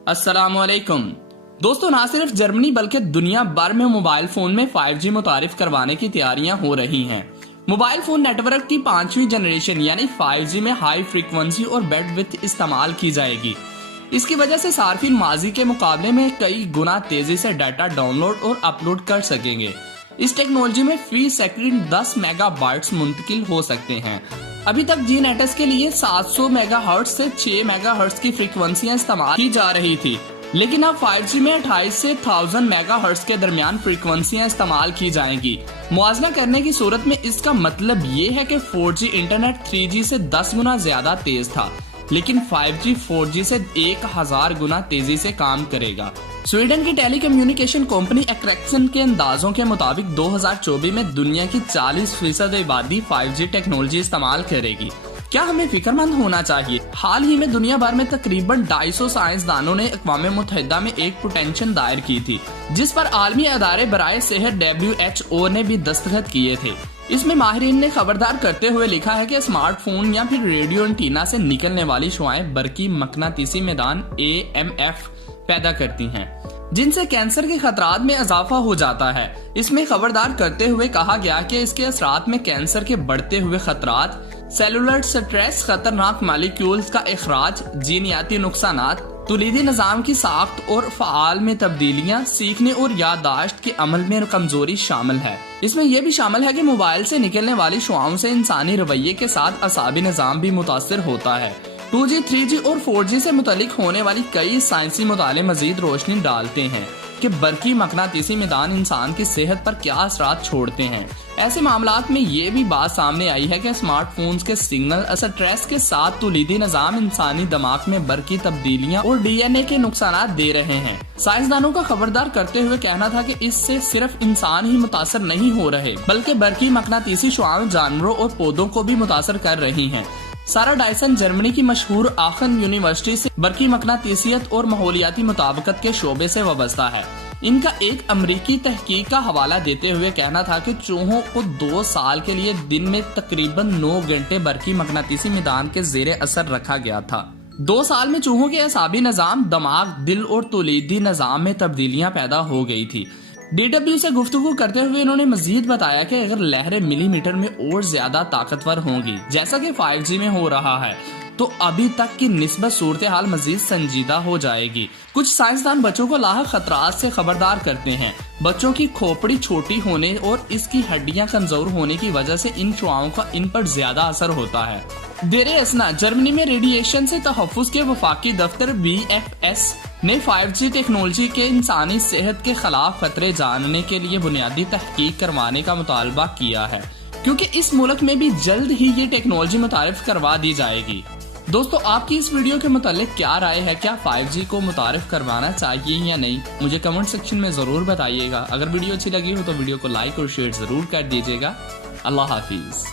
अस्सलामुअलैकुम दोस्तों, ना सिर्फ जर्मनी बल्कि दुनिया भर में मोबाइल फोन में 5G मुतारिफ करवाने की तैयारियां हो रही हैं। मोबाइल फोन नेटवर्क की 5वीं जनरेशन यानी 5G में हाई फ्रीक्वेंसी और बैंडविड्थ इस्तेमाल की जाएगी। इसकी वजह से सार्फिन माजी के मुकाबले में कई गुना तेजी से डाटा डाउनलोड और अपलोड कर सकेंगे। इस टेक्नोलॉजी में फी सेकंड 10 मेगाबाइट्स मुंतकिल हो सकते हैं। अभी तक GNSS के लिए 700 मेगाहर्ट्ज से 6 मेगाहर्ट्ज की फ्रीक्वेंसियां इस्तेमाल की जा रही थी, लेकिन अब 5G में 28 से 1000 मेगाहर्ट्ज के दरमियान फ्रीक्वेंसियां इस्तेमाल की जाएंगी। मुआवजा करने की सूरत में इसका मतलब ये है कि 4G इंटरनेट 3G से 10 गुना ज्यादा तेज था, लेकिन 5G 4G से 1000 गुना तेजी से काम करेगा। स्वीडन की टेलीकम्युनिकेशन कंपनी एक्रेक्सन के अंदाजों के मुताबिक 2024 में दुनिया की 40% आबादी 5G टेक्नोलॉजी इस्तेमाल करेगी। क्या हमें फिक्रमंद होना चाहिए? हाल ही में दुनिया भर में तकरीबन 250 साइंसदानों ने अक़वाम मुत्तहिदा में एक पिटीशन दायर की थी, जिस पर आलमी अदारे बराए सेहत WHO ने भी दस्तखत किए थे। इसमें माहिरीन ने खबरदार करते हुए लिखा है कि स्मार्टफोन या फिर रेडियो एंटीना से निकलने वाली शुआएं बरकी मकनातीसी मैदान AMF पैदा करती हैं, जिनसे कैंसर के खतरात में इजाफा हो जाता है। इसमें खबरदार करते हुए कहा गया कि इसके असरात में कैंसर के बढ़ते हुए खतरात, सेलुलर स्ट्रेस, खतरनाक मालिक्यूल्स का इखराज, जीनियाती नुकसानात, तुलीदी निजाम की साख्त और फ़ाल में तब्दीलियां, सीखने और याददाश्त के अमल में कमजोरी शामिल है। इसमें यह भी शामिल है कि मोबाइल से निकलने वाली शुआओं से इंसानी रवैये के साथ असाबी निजाम भी मुतासिर होता है। 2G, 3G और 4G से मुतलिक होने वाली कई साइंसी मुताले मजीद रोशनी डालते हैं कि बरकी मकनातीसी मैदान इंसान की सेहत पर क्या असरात छोड़ते हैं। ऐसे मामलात में ये भी बात सामने आई है कि स्मार्टफोन्स के सिग्नल स्ट्रेस के साथ तुलीदी निजाम इंसानी दिमाग में बरकी तब्दीलियां और DNA के नुकसानात दे रहे हैं। साइंसदानों का खबरदार करते हुए कहना था कि इससे सिर्फ इंसान ही मुतासर नहीं हो रहे, बल्कि बरकी मकनातीसी शुआएं जानवरों और पौधों को भी मुतासर कर रही हैं। सारा डायसन जर्मनी की मशहूर आखन यूनिवर्सिटी से बरकी मकनातीसियत और माहौलियाती मुताबिकत के शोबे से वाबस्ता है। इनका एक अमरीकी तहकीक का हवाला देते हुए कहना था कि चूहों को 2 साल के लिए दिन में तकरीबन 9 घंटे बरकी मकनातीसी मैदान के जेरे असर रखा गया था। 2 साल में चूहों के असाबी निजाम, दिमाग, दिल और तुलीदी निजाम में तब्दीलियां पैदा हो गई थी। DW से गुफ्तगू करते हुए इन्होंने मजीद बताया कि अगर लहरें मिलीमीटर में और ज्यादा ताकतवर होंगी, जैसा कि 5G में हो रहा है, तो अभी तक की निस्बत सूरत हाल मजीद संजीदा हो जाएगी। कुछ साइंसदान बच्चों को लाहक खतरात से खबरदार करते हैं। बच्चों की खोपड़ी छोटी होने और इसकी हड्डियां कमजोर होने की वजह से इन शुआओं का इन पर ज्यादा असर होता है। देरे असना जर्मनी में रेडिएशन से तहफ़्फ़ुज़ के वफाकी दफ्तर BFS ने 5G टेक्नोलॉजी के इंसानी सेहत के खिलाफ खतरे जानने के लिए बुनियादी तहकीक करवाने का मुतालबा किया है, क्योंकि इस मुल्क में भी जल्द ही ये टेक्नोलॉजी मुतारिफ करवा दी जाएगी। दोस्तों, आपकी इस वीडियो के मुतालिक क्या राय है? क्या 5G को मुतारिफ करवाना चाहिए या नहीं? मुझे कमेंट सेक्शन में जरूर बताइएगा। अगर वीडियो अच्छी लगी हो तो वीडियो को लाइक और शेयर जरूर कर दीजिएगा। अल्लाह हाफिज।